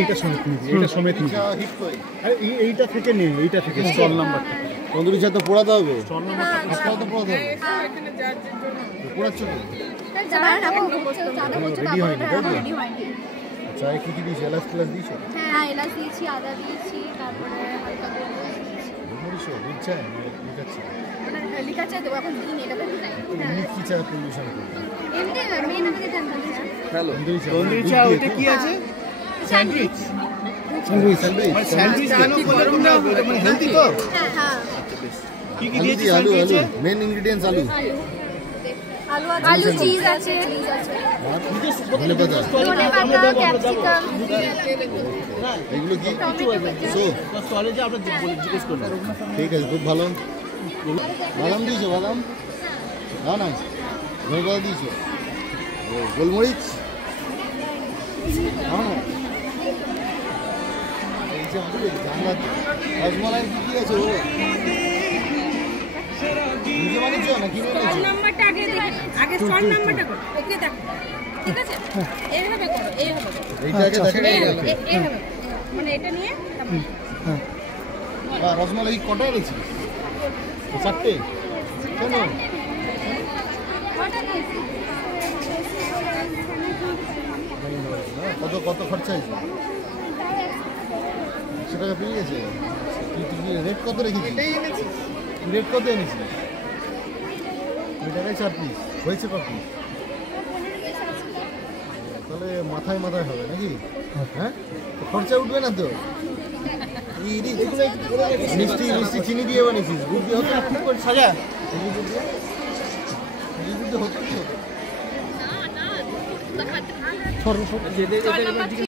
এইটা সমেত নিবি, এইটা সমেত নিবি। আরে এইটা থেকে নে, এইটা থেকে স্টল নাম্বারটা। তন্দুরি চা তো পোড়াতে হবে, স্টল নাম্বারটা তো পোড়াতে হবে। পোড়াচ্ছ তো? রেডি হয়নি, তাই তো? চায়ে কি কি দিয়েছি? এলাচ টেলাচ দিয়েছো? হ্যাঁ, এলাচ দিয়েছি, আদা দিয়েছি, তারপরে হালকা গোলমরিচ, দুধ চা, লিকার চা। লিকার চা দেবো, এখন দিন এটা দেবো। এমনি কি চা পরিবেশন করবে? এমনি মেন আমাদের তন্দুরি চা। হ্যালো, তন্দুরি চা ওটা কি আছে? স্যান্ডউইচ। Sandwich, sandwich. স্যান্ডউইচ কেন গরম না? মানে হেলদি তো? হ্যাঁ হ্যাঁ। কি কি দিয়েছি আলু, আলু, স্যান্ডউইচে? মেন ইনগ্রেডিয়েন্টস আলু। আলু চিজ আছে, ধনেপাতা, ধনেপাতা, ক্যাপসিকাম। এগুলো কি? সো স্টলে যে আমরা জিজ্ঞেস করলাম। ঠিক আছে, খুব ভালো। বাদাম দিয়েছো? বাদাম না না, ধনেপাতা দিয়েছো? গোলমরিচ হ্যাঁ। এই যে জানলা রসমালাই কি কি আছে বলো? নিজে বানিয়েছো না কিনে এনেছো? নাম্বারটা আগে দেখি, আগে স্টল নাম্বারটা করো, এখানে দেখো, ঠিক আছে? এইভাবে করো, এইভাবে করো, এইটা আগে দেখে এইভাবে, মানে এটা নিয়ে রসমালাই কটা এনেছি? চারটে কেন? কত কত খরচা হয়েছে? 100 টাকা পেয়ে গেছে। তুই রেট কত রেখেছিস? রেট কত এনেছিস? 2 টাকায় 4 পিস হয়েছে। কত পিস? তাহলে মাথায় মাথায় হবে নাকি? হ্যাঁ, খরচা উঠবে না তো? মিষ্টি মিষ্টি চিনি দিয়ে বানিয়েছিস, গুড় দিয়ে হতো? সাজা হতো।